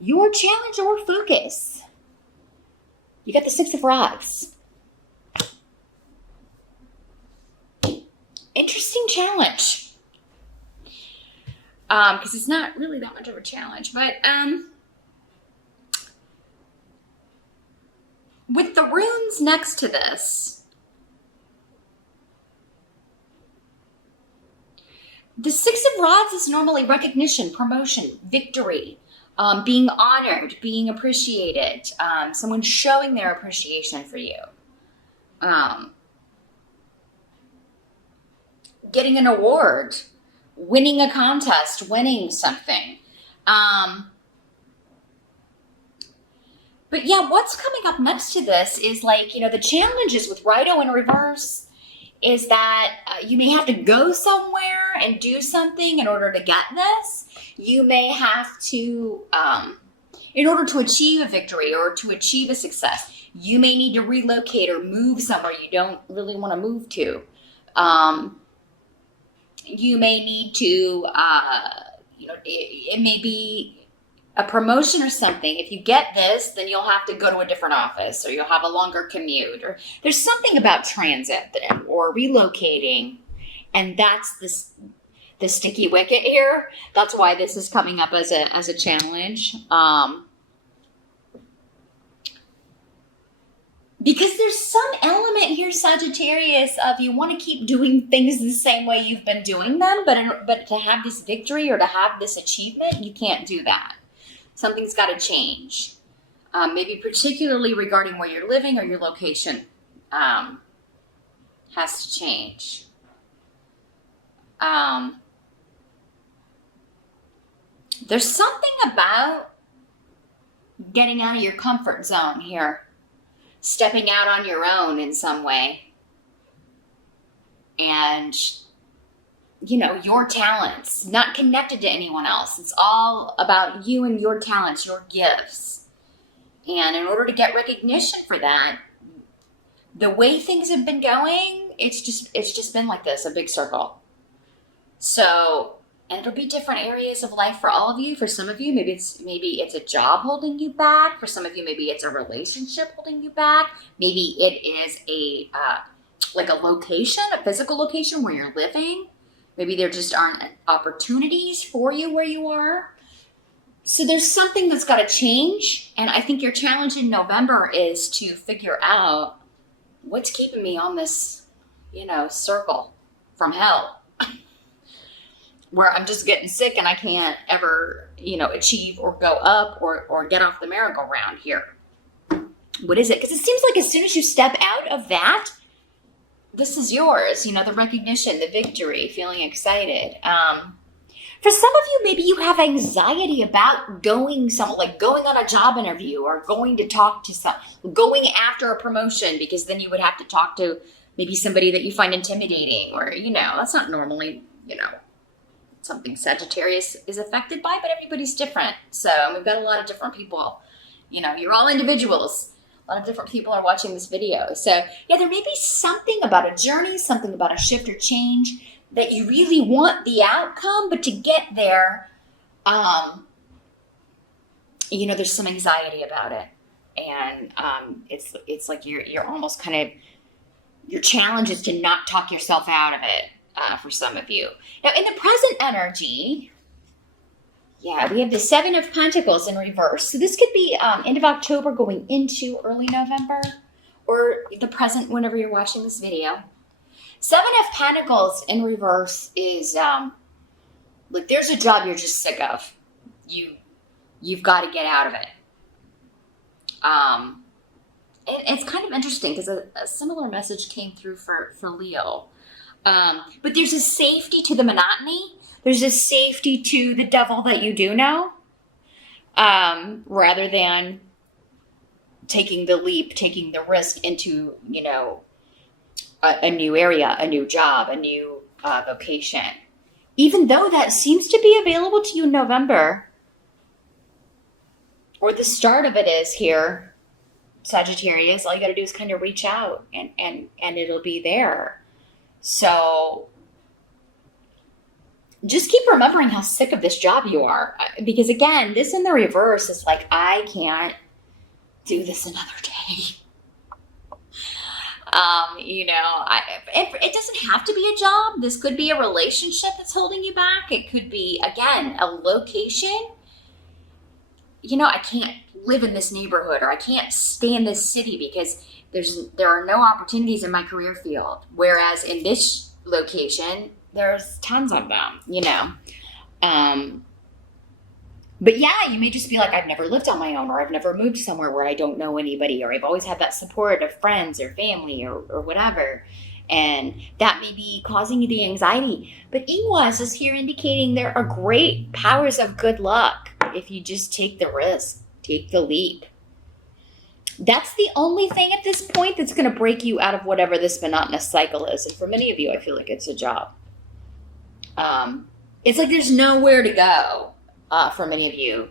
your challenge or focus. You got the Six of Rods. Interesting challenge. Because it's not really that much of a challenge. But with the runes next to this, the Six of Rods is normally recognition, promotion, victory, being honored, being appreciated, someone showing their appreciation for you. Getting an award, winning a contest, winning something. But yeah, what's coming up next to this is like, the challenges with Righto in reverse is that you may have to go somewhere and do something in order to get this. You may have to, in order to achieve a victory or to achieve a success, you may need to relocate or move somewhere you don't really want to move to. You may need to, it may be a promotion or something. If you get this, then you'll have to go to a different office or you'll have a longer commute, or there's something about transit or relocating. And that's the sticky wicket here. That's why this is coming up as a challenge. Because there's some element here, Sagittarius, of you want to keep doing things the same way you've been doing them, but to have this victory or to have this achievement, you can't do that. Something's got to change. Maybe particularly regarding where you're living or your location has to change. There's something about getting out of your comfort zone here. Stepping out on your own in some way. And, your talents, not connected to anyone else. It's all about you and your talents, your gifts. And in order to get recognition for that, the way things have been going, it's just been like this, a big circle. So, and it'll be different areas of life for all of you. For some of you, maybe it's a job holding you back. For some of you, maybe it's a relationship holding you back. Maybe it is a location, a physical location where you're living. Maybe there just aren't opportunities for you where you are. So there's something that's got to change. And I think your challenge in November is to figure out what's keeping me on this, circle from hell. Where I'm just getting sick and I can't ever, achieve or go up or get off the merry-go-round here. What is it? Because it seems like as soon as you step out of that, this is yours, the recognition, the victory, feeling excited. For some of you, maybe you have anxiety about going on a job interview or going after a promotion, because then you would have to talk to maybe somebody that you find intimidating or, that's not normally, something Sagittarius is affected by, but everybody's different. So we've got a lot of different people. You're all individuals. A lot of different people are watching this video. So yeah, there may be something about a journey, something about a shift or change that you really want the outcome, but to get there, there's some anxiety about it. And it's like you're almost kind of, your challenge is to not talk yourself out of it. For some of you. Now, in the present energy, we have the Seven of Pentacles in reverse. So this could be end of October going into early November, or the present whenever you're watching this video. Seven of Pentacles in reverse is there's a job you're just sick of. You've got to get out of it. It's kind of interesting because a similar message came through for Leo. But there's a safety to the monotony. There's a safety to the devil that you do know, rather than taking the leap, taking the risk into, a new area, a new job, a new vocation. Even though that seems to be available to you in November, or the start of it is here, Sagittarius, all you got to do is kind of reach out and it'll be there. So just keep remembering how sick of this job you are. Because again, this in the reverse is like, I can't do this another day. It doesn't have to be a job. This could be a relationship that's holding you back. It could be, again, a location. I can't live in this neighborhood, or I can't stay in this city because there are no opportunities in my career field. Whereas in this location, there's tons of them, But yeah, you may just be like, I've never lived on my own, or I've never moved somewhere where I don't know anybody, or I've always had that support of friends or family or whatever. And that may be causing you the anxiety. But EWAS is here indicating there are great powers of good luck if you just take the risk, take the leap. That's the only thing at this point that's going to break you out of whatever this monotonous cycle is. And for many of you, I feel like it's a job. It's like there's nowhere to go for many of you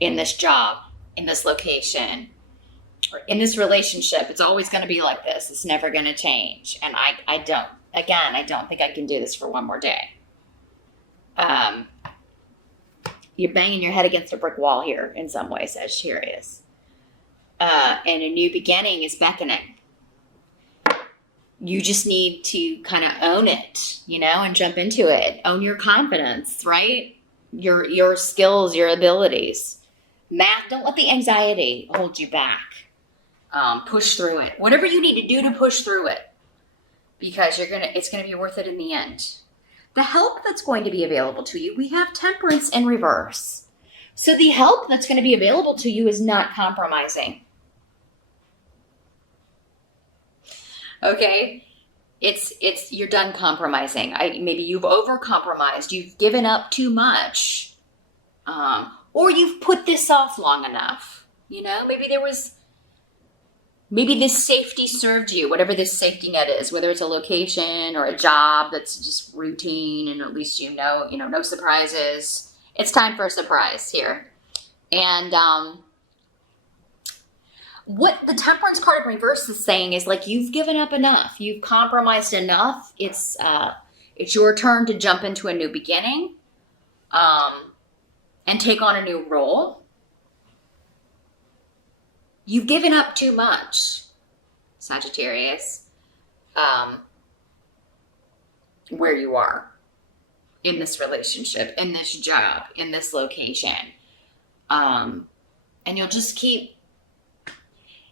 in this job, in this location, or in this relationship. It's always going to be like this. It's never going to change. And I don't think I can do this for one more day. You're banging your head against a brick wall here in some way, Sagittarius. And a new beginning is beckoning. You just need to kind of own it, and jump into it. Own your confidence, right? Your skills, your abilities. Math, don't let the anxiety hold you back. Push through it. Whatever you need to do to push through it, because it's gonna be worth it in the end. The help that's going to be available to you, we have Temperance in reverse. So the help that's going to be available to you is not compromising. Okay? It's you're done compromising. Maybe you've over-compromised. You've given up too much. Or you've put this off long enough. Maybe this safety served you, whatever this safety net is, whether it's a location or a job that's just routine and at least no surprises. It's time for a surprise here. And what the Temperance card in reverse is saying is like, you've given up enough. You've compromised enough. It's your turn to jump into a new beginning and take on a new role. You've given up too much, Sagittarius, where you are in this relationship, in this job, in this location. And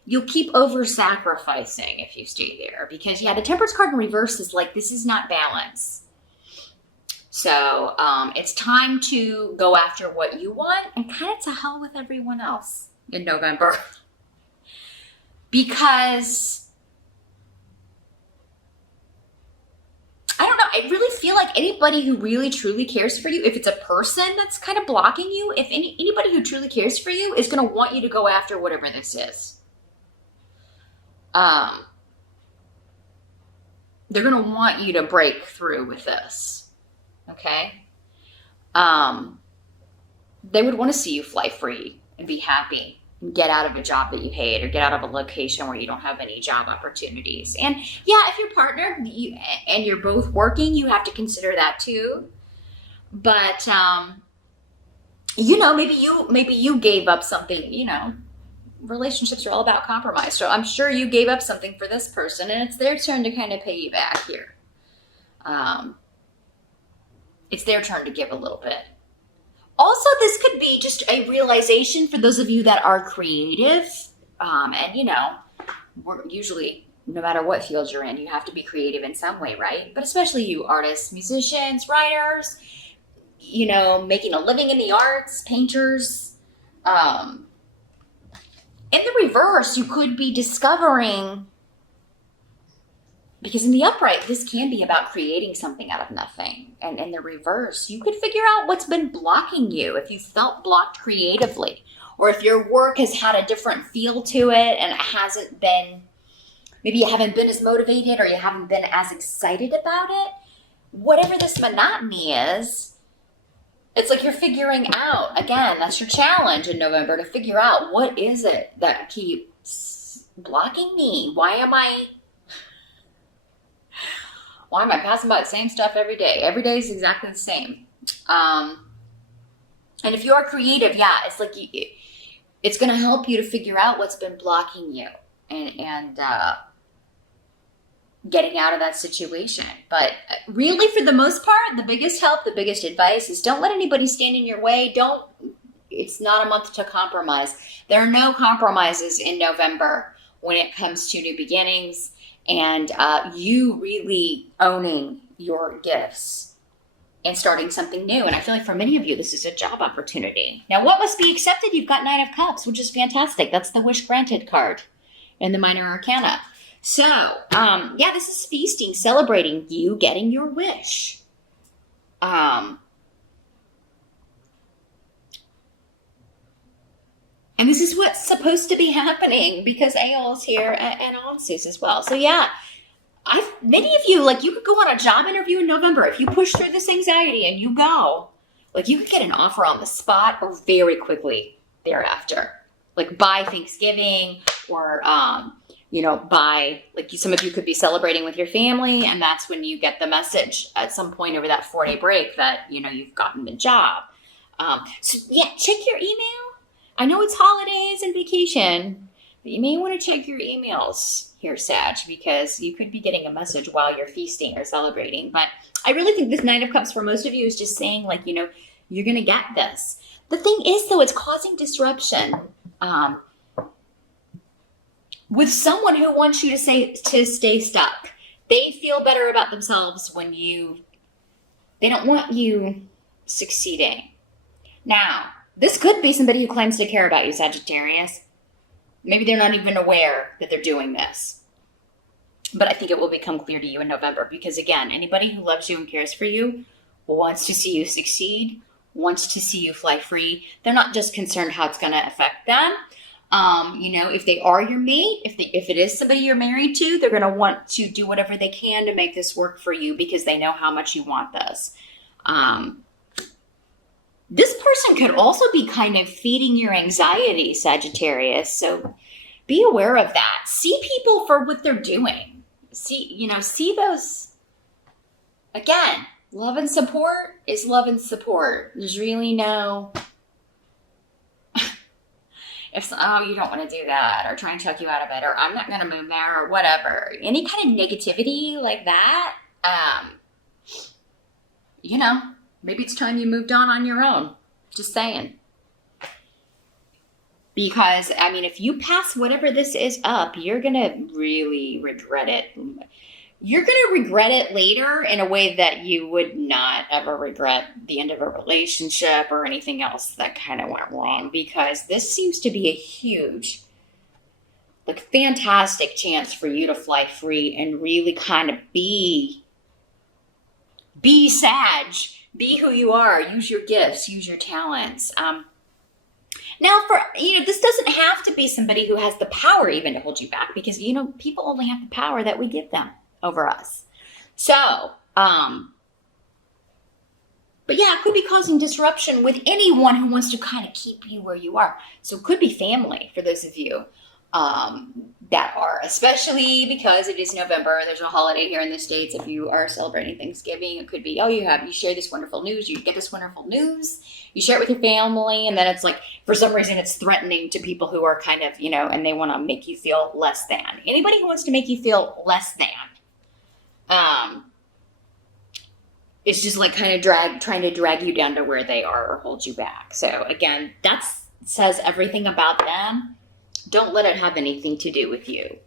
you'll keep over-sacrificing if you stay there. Because, the Temperance card in reverse is like, this is not balance. So it's time to go after what you want and kind of to hell with everyone else in November. Because, I don't know, I really feel like anybody who really truly cares for you, if it's a person that's kind of blocking you, if anybody who truly cares for you is going to want you to go after whatever this is. They're going to want you to break through with this. Okay? They would want to see you fly free and be happy. Get out of a job that you hate, or get out of a location where you don't have any job opportunities. And if you're partnered and you're both working, you have to consider that too. But maybe you gave up something. Relationships are all about compromise. So I'm sure you gave up something for this person, and it's their turn to kind of pay you back here. It's their turn to give a little bit. Also, this could be just a realization for those of you that are creative. We're usually, no matter what field you're in, you have to be creative in some way, right? But especially you artists, musicians, writers, making a living in the arts, painters. In the reverse, you could be discovering, because in the upright, this can be about creating something out of nothing. And in the reverse, you could figure out what's been blocking you. If you felt blocked creatively, or if your work has had a different feel to it and it hasn't been, maybe you haven't been as motivated or you haven't been as excited about it. Whatever this monotony is, it's like you're figuring out, again, that's your challenge in November, to figure out what is it that keeps blocking me? Why am I passing by the same stuff every day? Every day is exactly the same. And if you're creative, yeah, it's like it's going to help you to figure out what's been blocking you and getting out of that situation. But really, for the most part, the biggest help, the biggest advice is don't let anybody stand in your way. It's not a month to compromise. There are no compromises in November when it comes to new beginnings and you really owning your gifts and starting something new. And I feel like for many of you, this is a job opportunity. Now, what must be accepted? You've got Nine of Cups, which is fantastic. That's the wish granted card in the Minor Arcana. So, yeah, this is feasting, celebrating you getting your wish. And this is what's supposed to be happening because Aeol is here and Onsis as well. So, yeah. Many of you, like, you could go on a job interview in November. If you push through this anxiety and you go, like, you could get an offer on the spot or very quickly thereafter. Like, by Thanksgiving or, by, like, some of you could be celebrating with your family, and that's when you get the message at some point over that 4-day break that, you've gotten the job. So, yeah, check your email. I know it's holidays and vacation, but you may want to check your emails here, Sag, because you could be getting a message while you're feasting or celebrating. But I really think this Nine of Cups for most of you is just saying, like, you're going to get this. The thing is, though, it's causing disruption with someone who wants you to stay stuck. They feel better about themselves when they don't want you succeeding. Now, this could be somebody who claims to care about you, Sagittarius. Maybe they're not even aware that they're doing this. But I think it will become clear to you in November because, again, anybody who loves you and cares for you wants to see you succeed, wants to see you fly free. They're not just concerned how it's going to affect them. If they are your mate, if it is somebody you're married to, they're going to want to do whatever they can to make this work for you because they know how much you want this. This person could also be kind of feeding your anxiety, Sagittarius. So be aware of that. See people for what they're doing. See those. Again, love and support is love and support. There's really no, you don't want to do that or try and chuck you out of it or I'm not going to move there or whatever. Any kind of negativity like that, maybe it's time you moved on your own. Just saying. Because, if you pass whatever this is up, you're going to really regret it. You're going to regret it later in a way that you would not ever regret the end of a relationship or anything else that kind of went wrong. Because this seems to be a huge, fantastic chance for you to fly free and really kind of be Sag. Be who you are. Use your gifts. Use your talents. Now, this doesn't have to be somebody who has the power even to hold you back because, people only have the power that we give them over us. So, but yeah, it could be causing disruption with anyone who wants to kind of keep you where you are. So it could be family for those of you that are, especially because it is November. There's a holiday here in the States. If you are celebrating Thanksgiving, it could be, you share this wonderful news. You get this wonderful news. You share it with your family. And then it's like, for some reason, it's threatening to people who are kind of, and they want to make you feel less than. Anybody who wants to make you feel less than, it's just like kind of trying to drag you down to where they are or hold you back. So again, that says everything about them. Don't let it have anything to do with you.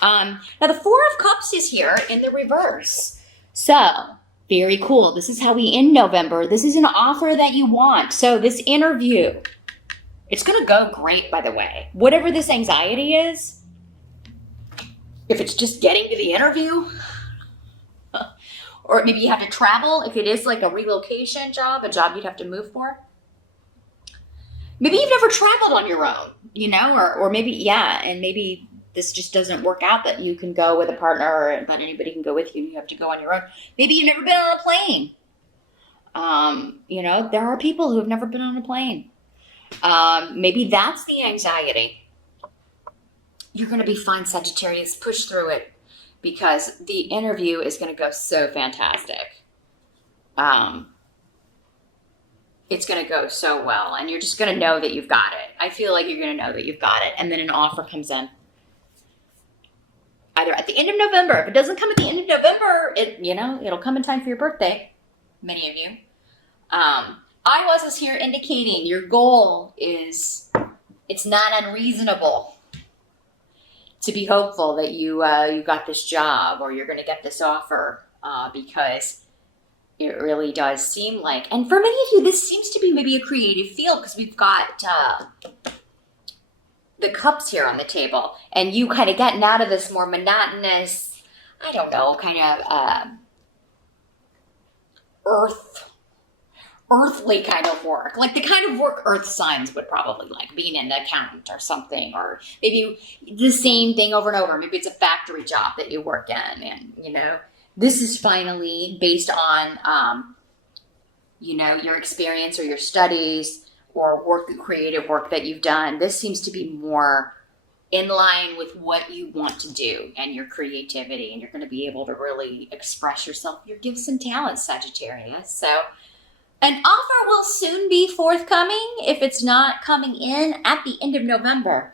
Now, the Four of Cups is here in the reverse. So, very cool. This is how we end November. This is an offer that you want. So, this interview, it's going to go great, by the way. Whatever this anxiety is, if it's just getting to the interview, or maybe you have to travel, if it is like a relocation job, a job you'd have to move for. Maybe you've never traveled on your own, or maybe, and maybe this just doesn't work out that you can go with a partner or that anybody can go with you. You have to go on your own. Maybe you've never been on a plane. There are people who have never been on a plane. Maybe that's the anxiety. You're going to be fine, Sagittarius. Push through it because the interview is going to go so fantastic. it's going to go so well. And you're just going to know that you've got it. I feel like you're going to know that you've got it. And then an offer comes in. Either at the end of November. If it doesn't come at the end of November, it'll come in time for your birthday. Many of you. I was here indicating your goal is, it's not unreasonable to be hopeful that you got this job or you're going to get this offer, because it really does seem like, and for many of you, this seems to be maybe a creative field, because we've got the cups here on the table, and you kind of getting out of this more monotonous, I don't know, kind of earthly kind of work, like the kind of work earth signs would probably like, being an accountant or something, or maybe the same thing over and over. Maybe it's a factory job that you work in, and this is finally based on your experience or your studies or creative work that you've done. This seems to be more in line with what you want to do and your creativity, and you're going to be able to really express yourself, your gifts and talents, Sagittarius. So an offer will soon be forthcoming if it's not coming in at the end of November.